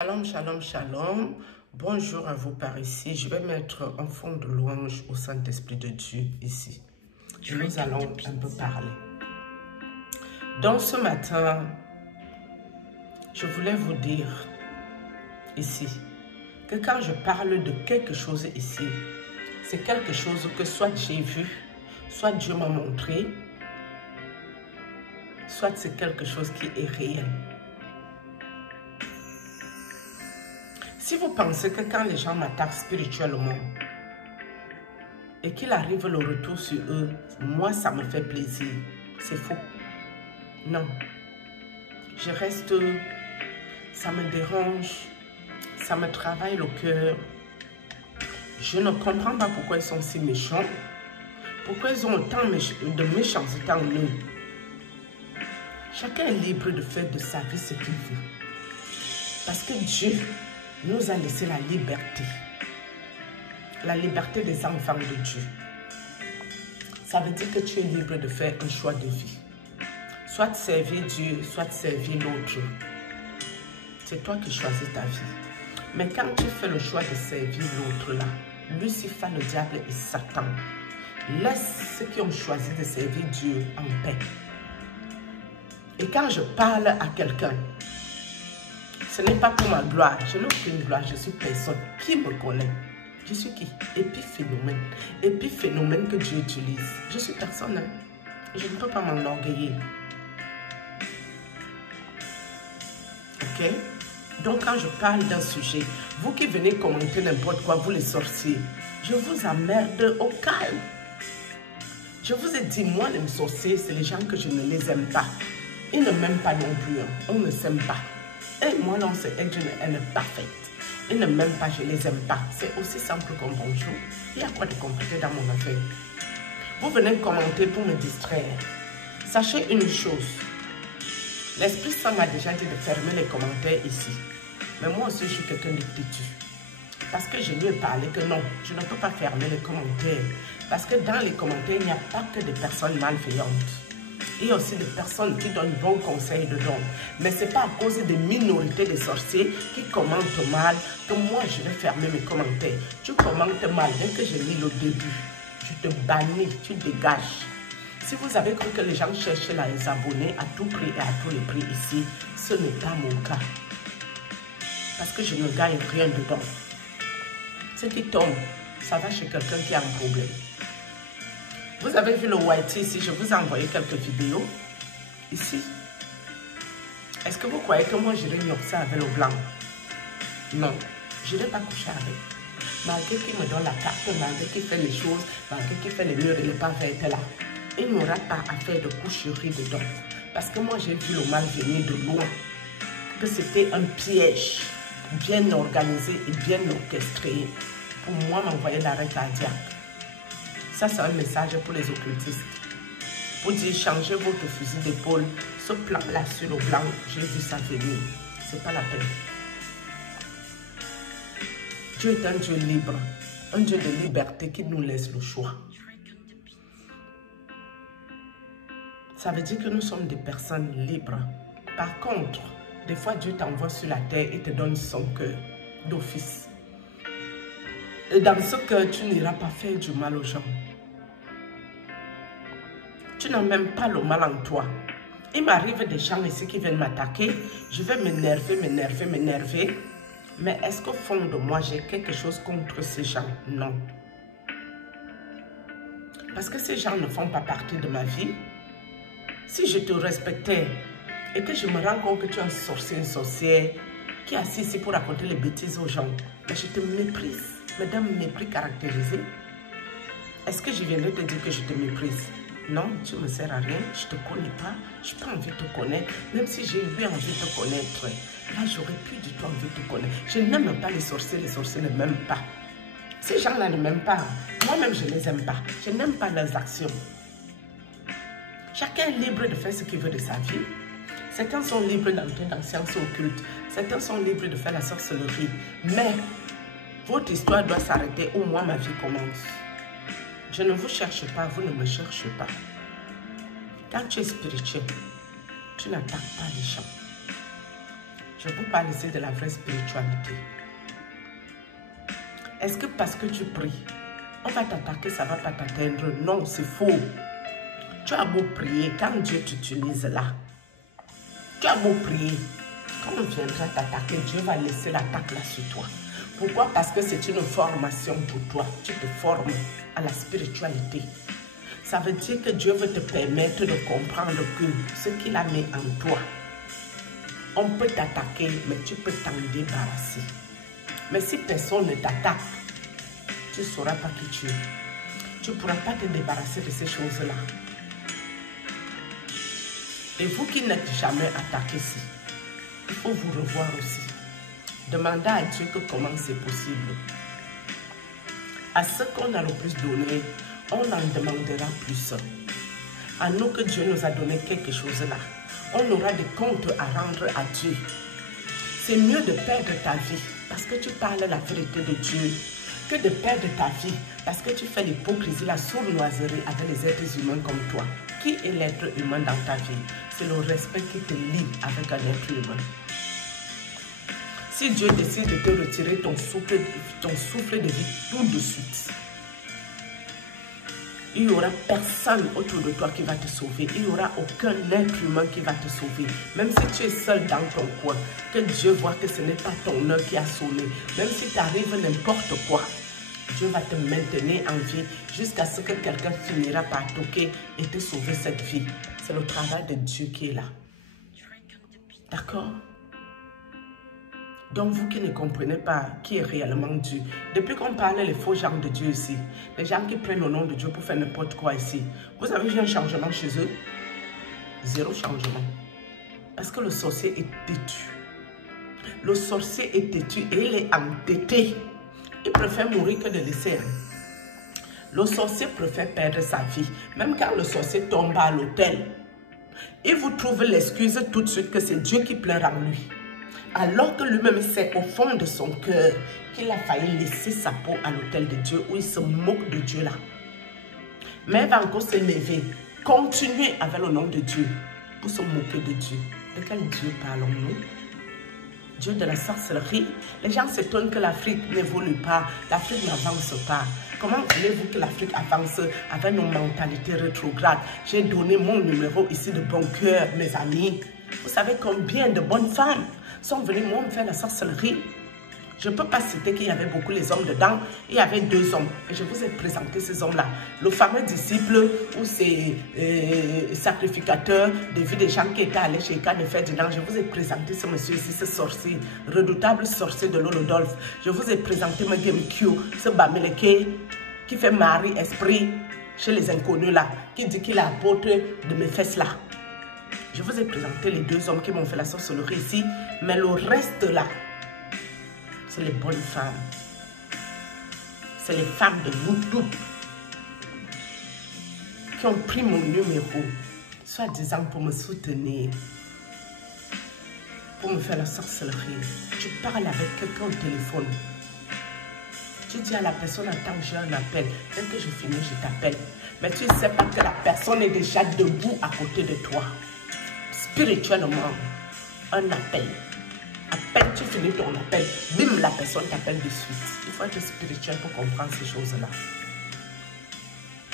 Shalom, shalom, shalom. Bonjour à vous par ici. Je vais mettre un fond de louange au Saint-Esprit de Dieu ici. Et nous allons un peu parler. Donc ce matin, je voulais vous dire ici que quand je parle de quelque chose ici, c'est quelque chose que soit j'ai vu, soit Dieu m'a montré, soit c'est quelque chose qui est réel. Si vous pensez que quand les gens m'attaquent spirituellement et qu'il arrive le retour sur eux, moi ça me fait plaisir, c'est faux. Non. Je reste, ça me dérange, ça me travaille le cœur. Je ne comprends pas pourquoi ils sont si méchants, pourquoi ils ont autant de méchanceté en eux. Chacun est libre de faire de sa vie ce qu'il veut. Parce que Dieu nous a laissé la liberté des enfants de Dieu. Ça veut dire que tu es libre de faire un choix de vie. Soit de servir Dieu, soit de servir l'autre. C'est toi qui choisis ta vie. Mais quand tu fais le choix de servir l'autre là, Lucifer, le diable et Satan, laisse ceux qui ont choisi de servir Dieu en paix. Et quand je parle à quelqu'un, ce n'est pas pour ma gloire. Je n'ai aucune gloire, je suis personne. Qui me connaît? Je suis qui? Épiphénomène. Épiphénomène que Dieu utilise. Je suis personne. Hein? Je ne peux pas m'enorgueillir. Ok? Donc quand je parle d'un sujet, vous qui venez commenter n'importe quoi, vous les sorciers, je vous emmerde au calme. Je vous ai dit, moi les sorciers, c'est les gens que je ne les aime pas. Ils ne m'aiment pas non plus. Hein. On ne s'aime pas. Et moi non, c'est elle n'est pas faite. Ils ne m'aiment pas, je ne les aime pas. C'est aussi simple comme bonjour. Il y a quoi de compliqué dans mon affaire? Vous venez commenter pour me distraire. Sachez une chose. L'Esprit Saint m'a déjà dit de fermer les commentaires ici. Mais moi aussi, je suis quelqu'un de têtu. Parce que je lui ai parlé que non, je ne peux pas fermer les commentaires. Parce que dans les commentaires, il n'y a pas que des personnes malveillantes. Il y a aussi des personnes qui donnent bons conseils dedans. Mais ce n'est pas à cause des minorités de sorciers qui commentent mal que moi, je vais fermer mes commentaires. Tu commentes mal, dès que j'ai mis le début, tu te bannis, tu dégages. Si vous avez cru que les gens cherchaient les abonnés à tout prix et à tous les prix ici, ce n'est pas mon cas. Parce que je ne gagne rien dedans. Ce qui tombe, ça va chez quelqu'un qui a un problème. Vous avez vu le white ici, je vous ai envoyé quelques vidéos. Ici. Est-ce que vous croyez que moi j'irai m'observer avec le blanc? Non, je ne vais pas coucher avec. Malgré qu'il me donne la carte, malgré qu'il fait les choses, malgré qu'il fait les murs et les pavés là, il n'aura pas à faire de coucherie dedans. Parce que moi j'ai vu le mal venir de loin. Que c'était un piège bien organisé et bien orchestré pour moi m'envoyer l'arrêt cardiaque. Ça, c'est un message pour les occultistes. Pour dire, changez votre fusil d'épaule. Ce plan-là sur le blanc, j'ai vu ça venir. C'est pas la peine. Dieu est un Dieu libre. Un Dieu de liberté qui nous laisse le choix. Ça veut dire que nous sommes des personnes libres. Par contre, des fois, Dieu t'envoie sur la terre et te donne son cœur d'office. Et dans ce cœur, tu n'iras pas faire du mal aux gens. Tu n'as même pas le mal en toi. Il m'arrive des gens ici qui viennent m'attaquer. Je vais m'énerver. Mais est-ce qu'au fond de moi, j'ai quelque chose contre ces gens? Non. Parce que ces gens ne font pas partie de ma vie. Si je te respectais et que je me rends compte que tu es un sorcier, une sorcière qui est assis ici pour raconter les bêtises aux gens, mais je te méprise. Mais d'un mépris caractérisé, est-ce que je viendrais te dire que je te méprise? Non, tu ne me sers à rien, je ne te connais pas, je n'ai pas envie de te connaître. Même si j'ai eu envie de te connaître, là, j'aurais plus du tout envie de te connaître. Je n'aime pas les sorciers ne m'aiment pas. Ces gens-là ne m'aiment pas. Moi-même, je ne les aime pas. Je n'aime pas leurs actions. Chacun est libre de faire ce qu'il veut de sa vie. Certains sont libres d'entrer dans la science occulte. Certains sont libres de faire la sorcellerie. Mais votre histoire doit s'arrêter où moi, ma vie commence. Je ne vous cherche pas, vous ne me cherchez pas. Quand tu es spirituel, tu n'attaques pas les gens. Je vous parle ici de la vraie spiritualité. Est-ce que parce que tu pries, on va t'attaquer, ça ne va pas t'atteindre? Non, c'est faux. Tu as beau prier, quand Dieu t'utilise là, tu as beau prier, quand on viendra t'attaquer, Dieu va laisser l'attaque là sur toi. Pourquoi? Parce que c'est une formation pour toi. Tu te formes à la spiritualité. Ça veut dire que Dieu veut te permettre de comprendre que ce qu'il a mis en toi, on peut t'attaquer, mais tu peux t'en débarrasser. Mais si personne ne t'attaque, tu ne sauras pas qui tu es. Tu ne pourras pas te débarrasser de ces choses-là. Et vous qui n'êtes jamais attaqué ici, il faut vous revoir aussi. Demandez à Dieu que comment c'est possible. À ce qu'on a le plus donné, on en demandera plus. À nous que Dieu nous a donné quelque chose là, on aura des comptes à rendre à Dieu. C'est mieux de perdre ta vie parce que tu parles la vérité de Dieu que de perdre ta vie parce que tu fais l'hypocrisie, la sournoiserie avec les êtres humains comme toi. Qui est l'être humain dans ta vie? C'est le respect qui te lie avec un être humain. Si Dieu décide de te retirer ton souffle de vie tout de suite, il n'y aura personne autour de toi qui va te sauver. Il n'y aura aucun être humain qui va te sauver. Même si tu es seul dans ton coin, que Dieu voit que ce n'est pas ton heure qui a sonné. Même si t'arrive n'importe quoi, Dieu va te maintenir en vie jusqu'à ce que quelqu'un finira par toquer et te sauver cette vie. C'est le travail de Dieu qui est là. D'accord? Donc vous qui ne comprenez pas qui est réellement Dieu, depuis qu'on parle les faux gens de Dieu ici, les gens qui prennent le nom de Dieu pour faire n'importe quoi ici, vous avez vu un changement chez eux? Zéro changement. Parce que le sorcier est têtu. Le sorcier est têtu et il est entêté. Il préfère mourir que de laisser. Le sorcier préfère perdre sa vie. Même quand le sorcier tombe à l'hôtel, il vous trouve l'excuse tout de suite que c'est Dieu qui pleure en lui. Alors que lui-même sait au fond de son cœur qu'il a failli laisser sa peau à l'autel de Dieu où il se moque de Dieu là. Mais il va encore se lever, continuer avec le nom de Dieu pour se moquer de Dieu. De quel Dieu parlons-nous? Dieu de la sorcellerie. Les gens s'étonnent que l'Afrique n'évolue pas, l'Afrique n'avance pas. Comment voulez-vous que l'Afrique avance avec nos mentalités rétrogrades? J'ai donné mon numéro ici de bon cœur, mes amis. Vous savez combien de bonnes femmes sont venues moi me faire la sorcellerie? Je ne peux pas citer qu'il y avait beaucoup les hommes dedans. Il y avait 2 hommes. Et je vous ai présenté ces hommes-là. Le fameux disciple ou ces sacrificateurs de vie des gens qui étaient allés chez Kane Ferdinand. Je vous ai présenté ce monsieur ici, ce sorcier, redoutable sorcier de l'Olodolphe. Je vous ai présenté Megem Q, ce Bameleke qui fait mari esprit chez les inconnus là, qui dit qu'il est apôtre de mes fesses là. Je vous ai présenté les 2 hommes qui m'ont fait la sorcellerie ici, mais le reste là, c'est les bonnes femmes. C'est les femmes de YouTube qui ont pris mon numéro, soi-disant pour me soutenir, pour me faire la sorcellerie. Tu parles avec quelqu'un au téléphone. Tu dis à la personne, attends, j'ai un appel. Dès que je finis, je t'appelle. Mais tu ne sais pas que la personne est déjà debout à côté de toi. Spirituellement, un appel. À peine tu finis ton appel, bim, la personne t'appelle de suite. Il faut être spirituel pour comprendre ces choses-là.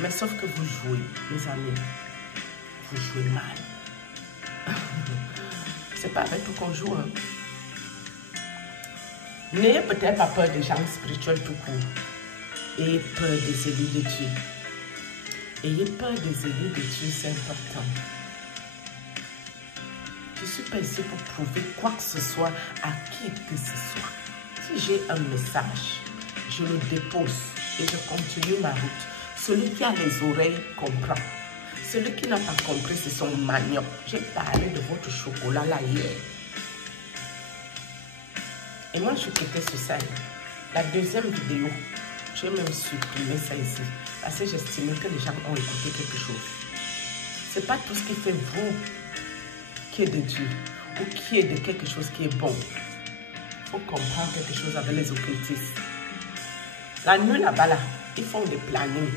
Mais sauf que vous jouez, mes amis, vous jouez mal. C'est pas avec tout qu'on joue. Hein. N'ayez peut-être pas peur des gens spirituels tout court. Ayez peur des élus de Dieu. Ayez peur des élus de Dieu, c'est important. Je ne suis pas ici pour prouver quoi que ce soit à qui que ce soit. Si j'ai un message, je le dépose et je continue ma route. Celui qui a les oreilles comprend. Celui qui n'a pas compris, c'est son manioc. J'ai parlé de votre chocolat là hier. Et moi, je quittais sur ça. La deuxième vidéo, je vais même supprimer ça ici. Parce que j'estimais que les gens ont écouté quelque chose. Ce n'est pas tout ce qui fait vous qui est de Dieu ou qui est de quelque chose qui est bon. Il faut comprendre quelque chose avec les occultistes. La nuit là-bas, là, ils font des plannings.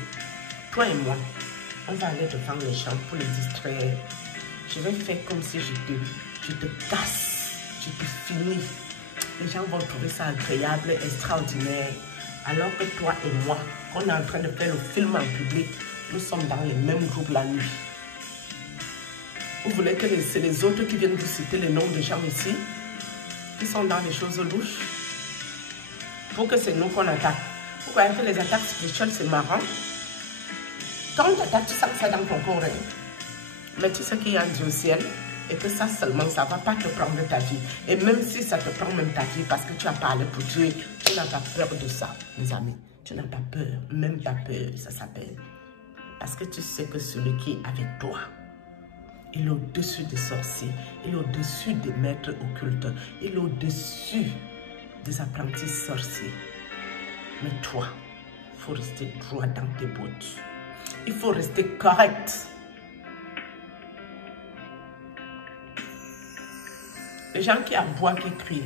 Toi et moi, on va aller devant les gens pour les distraire. Je vais faire comme si je te casse. tu te finis. Les gens vont trouver ça agréable, extraordinaire. Alors que toi et moi, on est en train de faire le film en public, nous sommes dans les mêmes groupes la nuit. Vous voulez que c'est les autres qui viennent vous citer les noms de gens ici, qui sont dans les choses louches, pour que c'est nous qu'on attaque. Vous croyez que les attaques spirituelles, c'est marrant? Quand on t'attaque, tu sens ça dans ton corps. Mais tu sais qu'il y a un Dieu au ciel et que ça seulement, ça ne va pas te prendre ta vie. Et même si ça te prend même ta vie parce que tu as parlé pour Dieu, tu n'as pas peur de ça, mes amis. Tu n'as pas peur, même pas peur, ça s'appelle. Parce que tu sais que celui qui est avec toi, il est au-dessus des sorciers, il est au-dessus des maîtres occultes, il est au-dessus des apprentis sorciers. Mais toi, il faut rester droit dans tes bottes. Il faut rester correct. Les gens qui aboient, qui crient.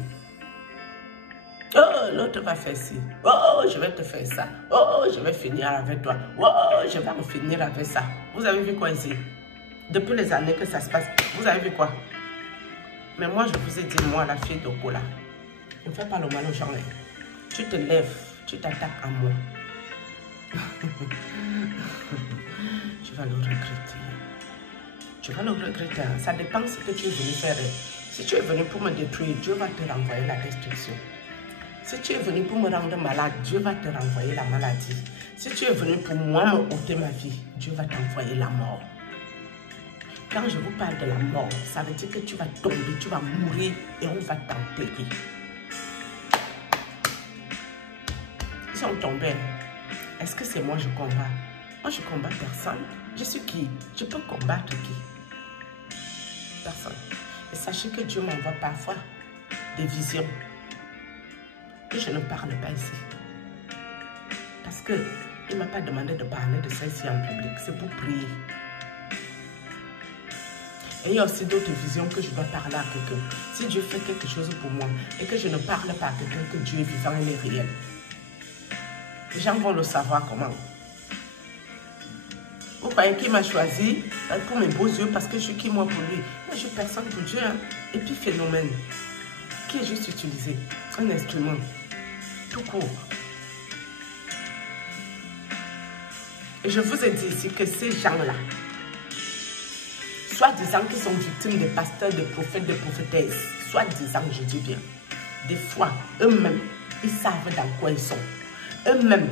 Oh, l'autre va faire ci. Oh, je vais te faire ça. Oh, je vais finir avec toi. Oh, je vais en finir avec ça. Vous avez vu quoi ici? Depuis les années que ça se passe, vous avez vu quoi? Mais moi, je vous ai dit, moi, la fille d'Okola, ne fais pas le mal aux gens. Tu te lèves, tu t'attaques à moi. Tu vas le regretter. Tu vas le regretter. Ça dépend de ce que tu es venu faire. Si tu es venu pour me détruire, Dieu va te renvoyer la destruction. Si tu es venu pour me rendre malade, Dieu va te renvoyer la maladie. Si tu es venu pour moi me ôter ma vie, Dieu va t'envoyer la mort. Quand je vous parle de la mort, ça veut dire que tu vas tomber, tu vas mourir et on va t'enterrer. Ils sont tombés. Est-ce que c'est moi je combats? Moi je combats personne. Je suis qui? Je peux combattre qui? Personne. Et sachez que Dieu m'envoie parfois des visions. Et je ne parle pas ici. Parce qu'il ne m'a pas demandé de parler de ça ici en public. C'est pour prier. Et il y a aussi d'autres visions que je dois parler à quelqu'un. Si Dieu fait quelque chose pour moi et que je ne parle pas à quelqu'un que Dieu est vivant et est réel, les gens vont le savoir comment. Vous croyez qu'il m'a choisi pour mes beaux yeux parce que je suis qui moi pour lui? Moi je suis personne pour Dieu. Hein? Et puis phénomène, qui est juste utilisé, un instrument, tout court. Et je vous ai dit ici que ces gens-là, soi-disant qu'ils sont victimes des pasteurs, des prophètes, des prophétesses, soi-disant, je dis bien, des fois, eux-mêmes, ils savent dans quoi ils sont. Eux-mêmes,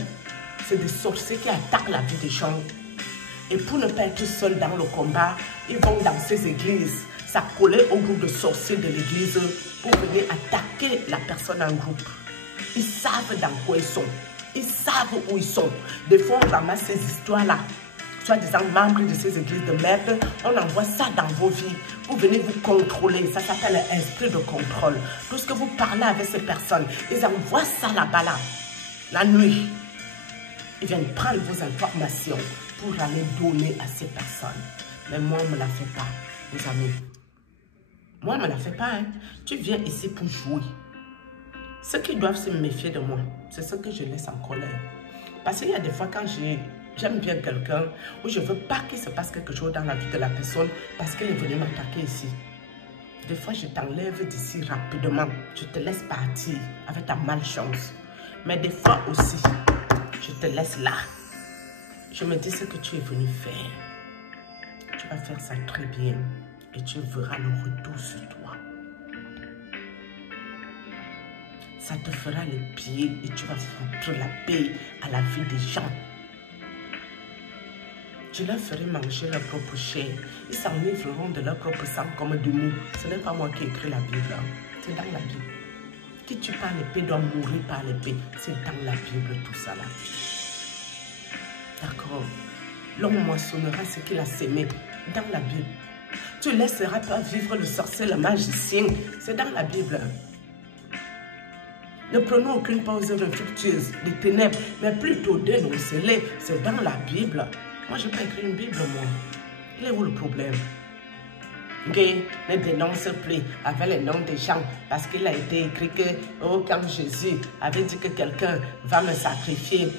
c'est des sorciers qui attaquent la vie des gens. Et pour ne pas être seuls dans le combat, ils vont dans ces églises, s'accoler au groupe de sorciers de l'église pour venir attaquer la personne en groupe. Ils savent dans quoi ils sont. Ils savent où ils sont. Des fois, on ramasse ces histoires-là. Soi-disant membres de ces églises de merde, on envoie ça dans vos vies pour venir vous contrôler. Ça s'appelle l'esprit de contrôle. Tout ce que vous parlez avec ces personnes, ils envoient ça là-bas, là, la nuit. Ils viennent prendre vos informations pour aller donner à ces personnes. Mais moi, on ne me la fait pas, mes amis. Moi, on ne me la fait pas. Hein. Tu viens ici pour jouer. Ceux qui doivent se méfier de moi, c'est ceux que je laisse en colère. Parce qu'il y a des fois quand j'aime bien quelqu'un ou je ne veux pas qu'il se passe quelque chose dans la vie de la personne parce qu'elle est venue m'attaquer ici. Des fois, je t'enlève d'ici rapidement. Je te laisse partir avec ta malchance. Mais des fois aussi, je te laisse là. Je me dis ce que tu es venu faire. Tu vas faire ça très bien et tu verras le retour sur toi. Ça te fera les pieds et tu vas foutre la paix à la vie des gens. Je leur ferai manger leur propre chair. Ils s'enivreront de leur propre sang comme de nous. Ce n'est pas moi qui ai écrit la Bible. C'est dans la Bible. Qui tue par l'épée doit mourir par l'épée. C'est dans la Bible tout ça là. D'accord. L'homme moissonnera ce qu'il a sémé. Dans la Bible. Tu ne laisseras pas vivre le sorcier, le magicien. C'est dans la Bible. Ne prenons aucune pause infructueuse des ténèbres, mais plutôt dénoncez-les. C'est dans la Bible. Moi, je n'ai pas écrit une Bible, moi. Il est où le problème? Ne dénonce plus avec les noms des gens parce qu'il a été écrit que oh, quand Jésus avait dit que quelqu'un va me sacrifier,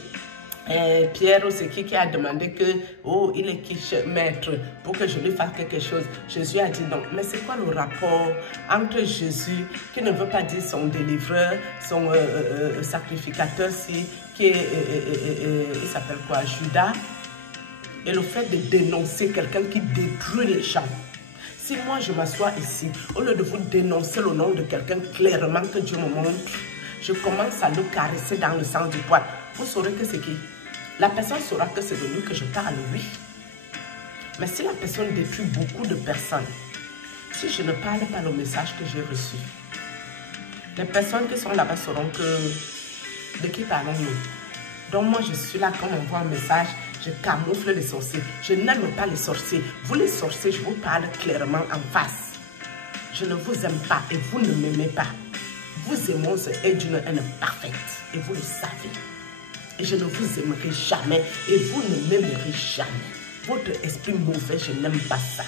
Pierre ou c'est qui a demandé que, oh, il est qui maître pour que je lui fasse quelque chose. Jésus a dit non. Mais c'est quoi le rapport entre Jésus, qui ne veut pas dire son délivreur, son sacrificateur, qui est, il s'appelle quoi, Judas, et le fait de dénoncer quelqu'un qui détruit les gens? Si moi je m'assois ici, au lieu de vous dénoncer le nom de quelqu'un clairement que Dieu me montre, je commence à le caresser dans le sens du poil, vous saurez que c'est qui? La personne saura que c'est de lui que je parle, oui. Mais si la personne détruit beaucoup de personnes, si je ne parle pas le message que j'ai reçu, les personnes qui sont là-bas sauront que de qui parlons-nous. Donc moi je suis là quand on voit un message, je camoufle les sorciers. Je n'aime pas les sorciers. Vous les sorciers, je vous parle clairement en face. Je ne vous aime pas et vous ne m'aimez pas. Vous aimons est d'une haine parfaite et vous le savez. Et je ne vous aimerai jamais et vous ne m'aimerez jamais. Votre esprit mauvais, je n'aime pas ça.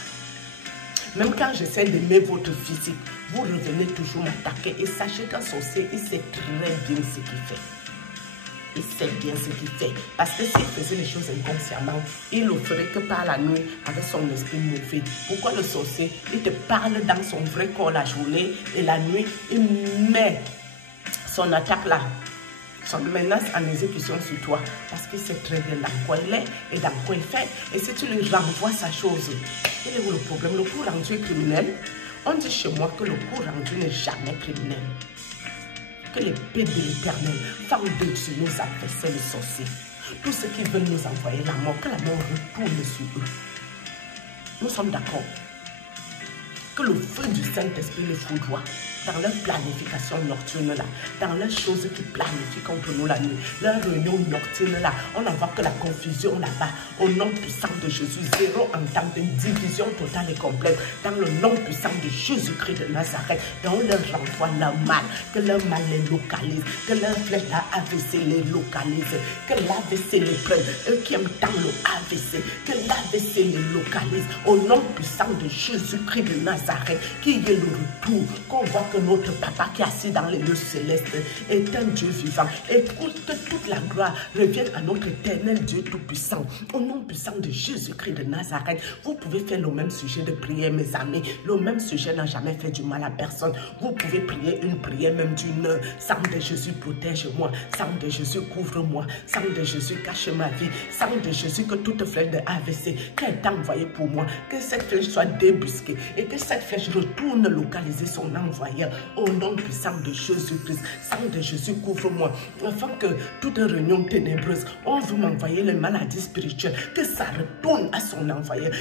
Même quand j'essaie d'aimer votre physique, vous revenez toujours m'attaquer. Et sachez qu'un sorcier, il sait très bien ce qu'il fait. Il sait bien ce qu'il fait. Parce que s'il faisait les choses inconsciemment, il ne le ferait que par la nuit avec son esprit mauvais. Pourquoi le sorcier? Il te parle dans son vrai corps la journée et la nuit, il met son attaque là, son menace en exécution sur toi. Parce qu'il sait très bien dans quoi il est et dans quoi il fait. Et si tu lui renvoies sa chose, quel est le problème? Le coup rendu est criminel. On dit chez moi que le coup rendu n'est jamais criminel. Que l'épée de l'Éternel fende sur nos adversaires, les sorciers. Tous ceux qui veulent nous envoyer la mort, que la mort retourne sur eux. Nous sommes d'accord. Que le feu du Saint-Esprit les foudroie dans leur planification nocturne là, dans leurs choses qui planifient contre nous la nuit, leur réunion nocturne là, on n'en voit que la confusion là-bas, au nom puissant de Jésus, zéro entente, une division totale et complète, dans le nom puissant de Jésus-Christ de Nazareth, dont leur renvoie leur mal, que leur mal les localise, que leur flèche la AVC les localise, que l'AVC les prenne, eux qui aiment tant le AVC, que l'AVC les localise, au nom puissant de Jésus-Christ de Nazareth, qu'il y ait le retour, qu'on voit que notre papa qui est assis dans les lieux célestes est un Dieu vivant et que toute la gloire revienne à notre éternel Dieu tout-puissant. Au nom puissant de Jésus-Christ de Nazareth, vous pouvez faire le même sujet de prière, mes amis. Le même sujet n'a jamais fait du mal à personne. Vous pouvez prier une prière même d'une heure. Sang de Jésus, protège-moi. Sang de Jésus, couvre-moi. Sang de Jésus, cache ma vie. Sang de Jésus, que toute flèche de AVC qui est envoyée pour moi, que cette flèche soit débusquée et que cette flèche retourne localiser son envoyeur. Au nom puissant de Jésus-Christ, sang de Jésus, couvre-moi, afin que toute réunion ténébreuse, on veut m'envoyer les maladies spirituelles, que ça retourne à son envoyeur,